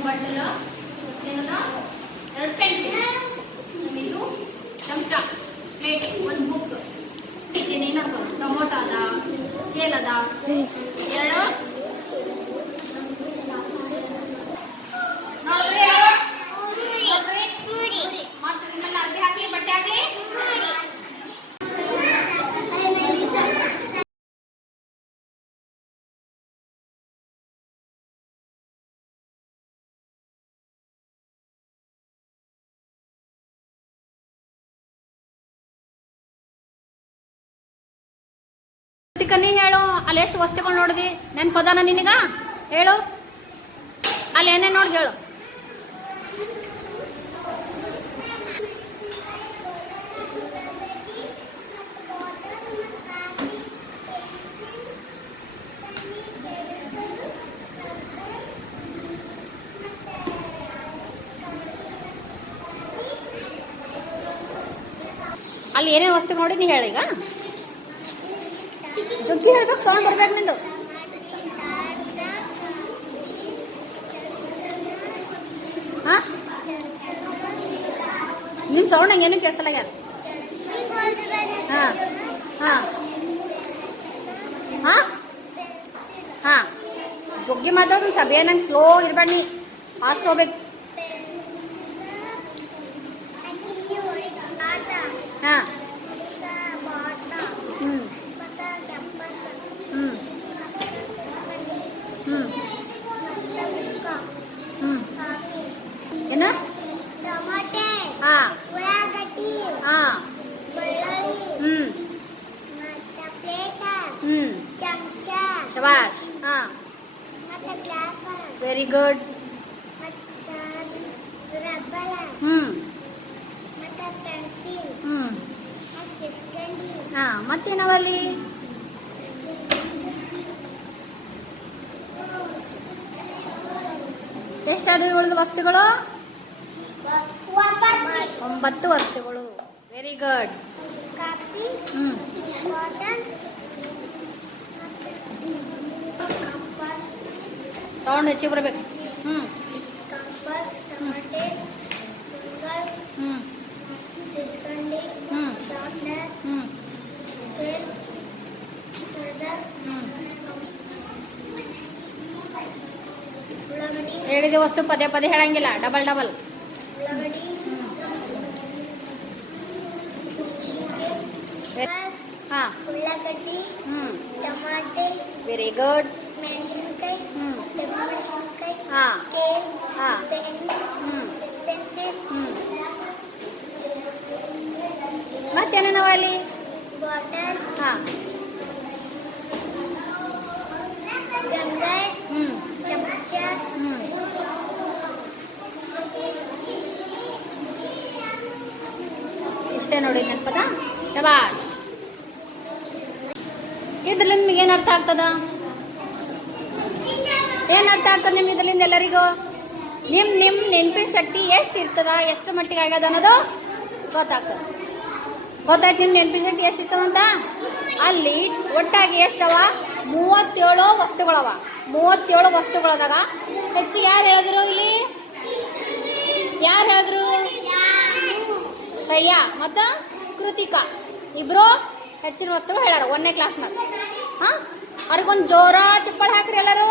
ಒಂದು ಬಟ್ಟಲ ಎರಡು ಪೆನ್ಸಿಲ್ ಇದು ಚಮಚ ಪ್ಲೇಟ್ ಒಂದು ಬುಕ್ ಇದ್ದೀನಿ ನೋಡ್ಕೊ. ಟೊಮೊಟೊ ಅದ ಏನದ ಎರಡು. ಕನ್ನಿ ಹೇಳು, ಅಲ್ಲಿ ಎಷ್ಟು ವಸ್ತುಗಳು ನೋಡಿದಿ? ನೆನ್ಪದಾನ ನಿನಗ? ಹೇಳು. ಅಲ್ಲಿ ಏನೇನು ನೋಡಿ ಹೇಳು. ಅಲ್ಲಿ ಏನೇನು ವಸ್ತು ನೋಡಿ ನೀ ಹೇಳಿ ಜಗ್ಗಿ ಹೇಳ್ಬೇಕು ಸೌಂಡ್ ಬರ್ಬೇಕು ನಿಂದು. ಹಾ ನಿಮ್ಮ ಸೌಂಡ್ ಹಂಗೇನು ಕೇಳಿಸಲ್ಲ ಯಾರು? ಹಾ ಹಾ. ಹಾ? ಹಾ. ಜಗ್ಗಿ ಮಾತಾಡು, ಸಭೆ ನಂಗೆ ಸ್ಲೋ ಇರ್ಬೇಡ ನೀ ಫಾಸ್ಟ್ ಹೋಗ್ಬೇಕು. ಹಾ. ಏನ? ಟಮಾಟೆ ಹಾ. ಉಳ್ಳಾಗಡ್ಡಿ ಹಾ. ಬೆಳ್ಳುಳ್ಳಿ ಹ್ಞೂ ಪ್ಲೇಟ ಹ್ಞೂ ಚಮಚ. ಶಬಾಷ್. ಹಾ. ಮತ್ತೆ ಗ್ಲಾಸ್ ವೆರಿ ಗುಡ್ ಮತ್ತೆ ರಬ್ಬರ ಹ್ಞೂ ಮತ್ತೆ ಪೆನ್ಸಿಲ್. ಹ್ಞೂ ಮತ್ತೆ ಸ್ಕಂಡಿ ಹಾ ಮತ್ತೇನವಲ್ಲಿ? ಎಷ್ಟಾದವು ಉಳಿದ ವಸ್ತುಗಳು? ಒಂಬತ್ತು. ವಸ್ತುಗಳು. Very good coffee. ಹ್ಞೂ ಬಾಟಲ್ ಕಂಪಾಸ್ ಸೌಂಡ್ ಹೆಚ್ಚಿಗೆ ಬರ್ಬೇಕು. ಹ್ಞೂ ಕಂಪಾಸ್ ಟಮಾಟೆ ತಿಂಗಳು ಹ್ಞೂ ಸಿಸ್ಕಂಡಿ ಹ್ಞೂ ಹೇಳಿದ ವಸ್ತು ಪದೇ ಪದೇ ಹೇಳಂಗಿಲ್ಲ. ಡಬಲ್ ಡಬಲ್ ಹಾಂ. ಉಳ್ಳಾಗಡ್ಡಿ ಟಮಾಟೆ ವೆರಿ ಗುಡ್ ಮೆಣಸಿನ್ಕಾಯಿ ಹ್ಞೂ ಮೆಣಸಿನ್ಕಾಯಿ ಹಾ. ಸ್ಕೇಲ್ ಹಾ. ಪೆನ್ ಹ್ಞೂ ಪೆನ್ಸಿಲ್ ಹ್ಮ್. ಮತ್ತೇನೇನವ ಅಲ್ಲಿ? ಬಾಟಲ್ ಹಾಂ. ಇಷ್ಟೇ ನೋಡಿ ನೆನಪದ? ಶಬಾಷ್. ಇದ್ರಲ್ಲಿ ನಿಮ್ಗೆ ಏನು ಅರ್ಥ ಆಗ್ತದ? ಏನು ಅರ್ಥ ಆಗ್ತದೆ ನಿಮ್ಗೆ ಇದರಿಂದ ಎಲ್ಲರಿಗೂ? ನಿಮ್ಮ ನಿಮ್ಮ ನೆನಪಿನ ಶಕ್ತಿ ಎಷ್ಟು ಇರ್ತದ, ಎಷ್ಟು ಮಟ್ಟಿಗೆ ಆಗ್ಯದ ಅನ್ನೋದು ಗೊತ್ತಾಗ್ತದೆ. ಗೊತ್ತಾಯ್ತು ನಿಮ್ಮ ನೆನಪಿನ ಶಕ್ತಿ ಎಷ್ಟು ಇರ್ತದಂತ ಅಲ್ಲಿ ಒಟ್ಟಾಗಿ ಎಷ್ಟವ? ಮೂವತ್ತೇಳು ವಸ್ತುಗಳವ. ಮೂವತ್ತೇಳು ವಸ್ತುಗಳದಾಗ ಹೆಚ್ಚಿಗೆ ಯಾರು ಹೇಳಿದ್ರು ಇಲ್ಲಿ? ಯಾರು ಹೇಳಿದ್ರು? ಶ್ರೇಯಾ ಮತ್ತು ಕೃತಿಕಾ. ಇಬ್ಬರು ಹೆಚ್ಚಿನ ವಸ್ತುಗಳು ಹೇಳ್ಯಾರ, ಒಂದನೇ ಕ್ಲಾಸ್ನಾಗ ಹಾಂ? ಅವ್ರಿಗೊಂದು ಜೋರ ಚಪ್ಪಲ್ ಹಾಕ್ರಿ ಎಲ್ಲರೂ.